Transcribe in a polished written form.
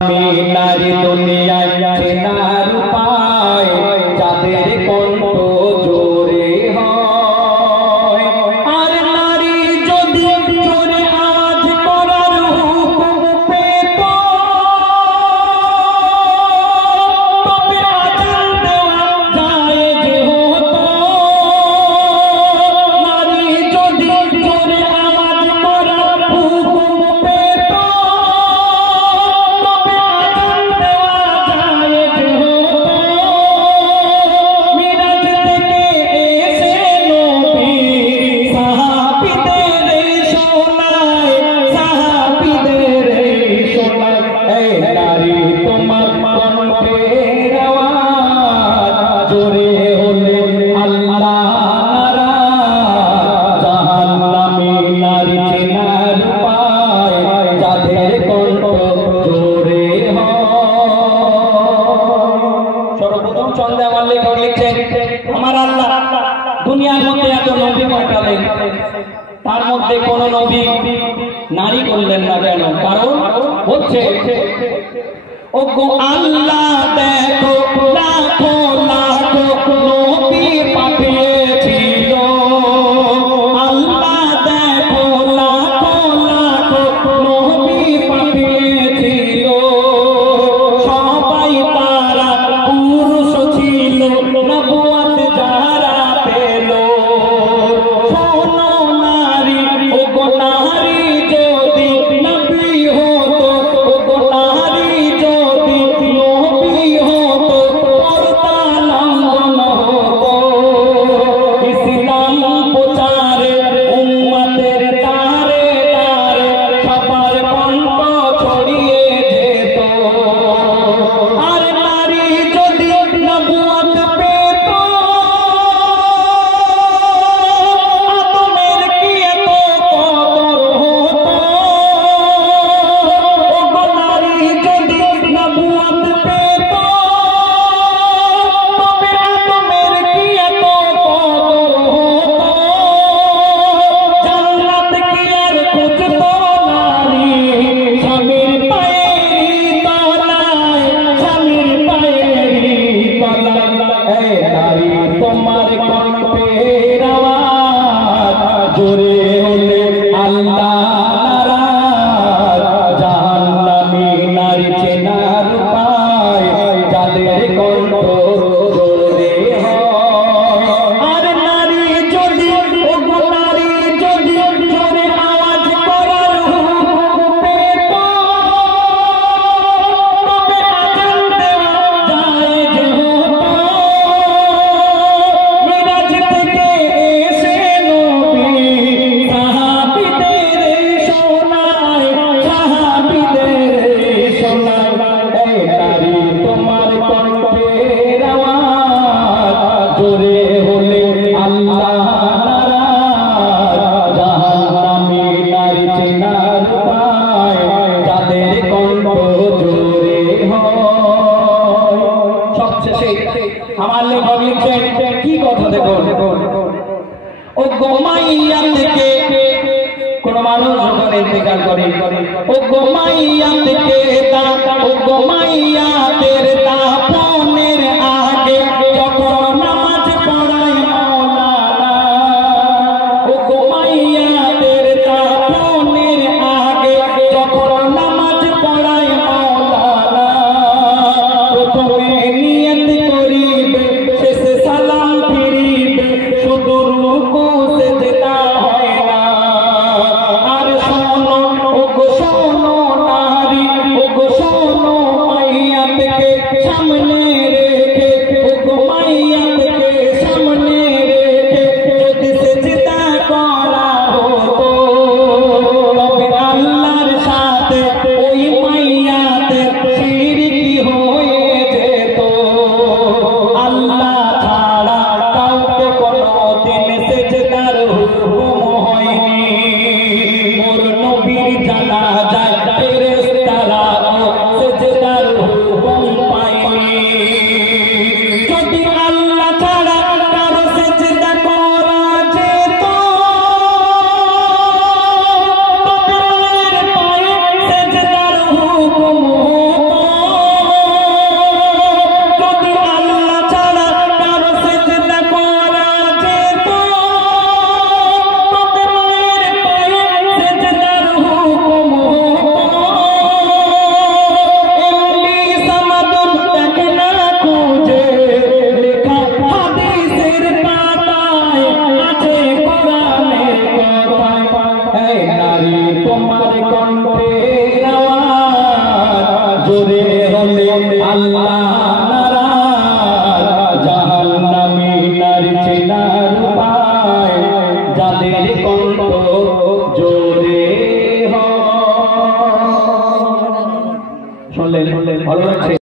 নারী দুনিয়ায় চেনার উপায় যাদের কণ্ঠ জোরে হয় আর নারী যদি জোরে আওয়াজ করার হুকুম পেত তবে আজান দেওয়া জায়েজ হতো। নারী যদি জোরে আওয়াজ করার হুকুম পেত দুনিয়ার মধ্যে এত নবী পাঠালেন, তার মধ্যে কোন নবী নারী করলেন না কেন? কারণ হচ্ছে ও গো আল্লাহ দেখো লাখো লাখো নবী পাঠিয়েছিল, আল্লাহ দেখো লাখো লাখো নবী পাঠিয়েছিল, সবাই তারা পুরুষ ছিল, নবুয়ত যারা পেল। শোনো নারী, ও গো নারী যদি নবী হতো, ও গো নারী যদি নবী হতো, পর্দা লঙ্ঘন হতো। ইসলাম প্রচারে উম্মতের তারে তারে সবার কণ্ঠ ছড়িয়ে যেত। আর নারী যদি নবুয়ত পেত, আদমের কি এত কদর হতো? ও গো নারী যদি নবুয়ত পেত, তবে আদমের কি এত কদর হতো? জান্নাত কি আর খুঁজতো নারী স্বামীর পায়ের তলায়, স্বামীর পায়ের তলায়? এই নারী তোমার কণ্ঠের আওয়াজ জোরে হলে আল্লাহ নারাজ। জাহান্নামী নারী চেনার উপায় যাদের কণ্ঠ জোরে হয়। আর নারী যদি, ও গো নারী যদি জোরে আওয়াজ করার হুকুম পেত, তবে আজান দেওয়া জায়েজ হতো। মিরাজ থেকে এসে নবী সাহাবীদের শোনায়, সাহাবীদের শোনায়। এই নারী তোমার কণ্ঠের আওয়াজ জোরে হলে আল্লাহ নারাজ। জাহান্নামী নারী চেনার উপায় যাদের কণ্ঠ জোরে হয়। সবশেষে আমার লেখক লিখছেন কি কথা দেখুন। ও গো মাইয়া থেকে কোন মানুষ যখন ইন্তেকাল করে, ও গো মাইয়া থেকে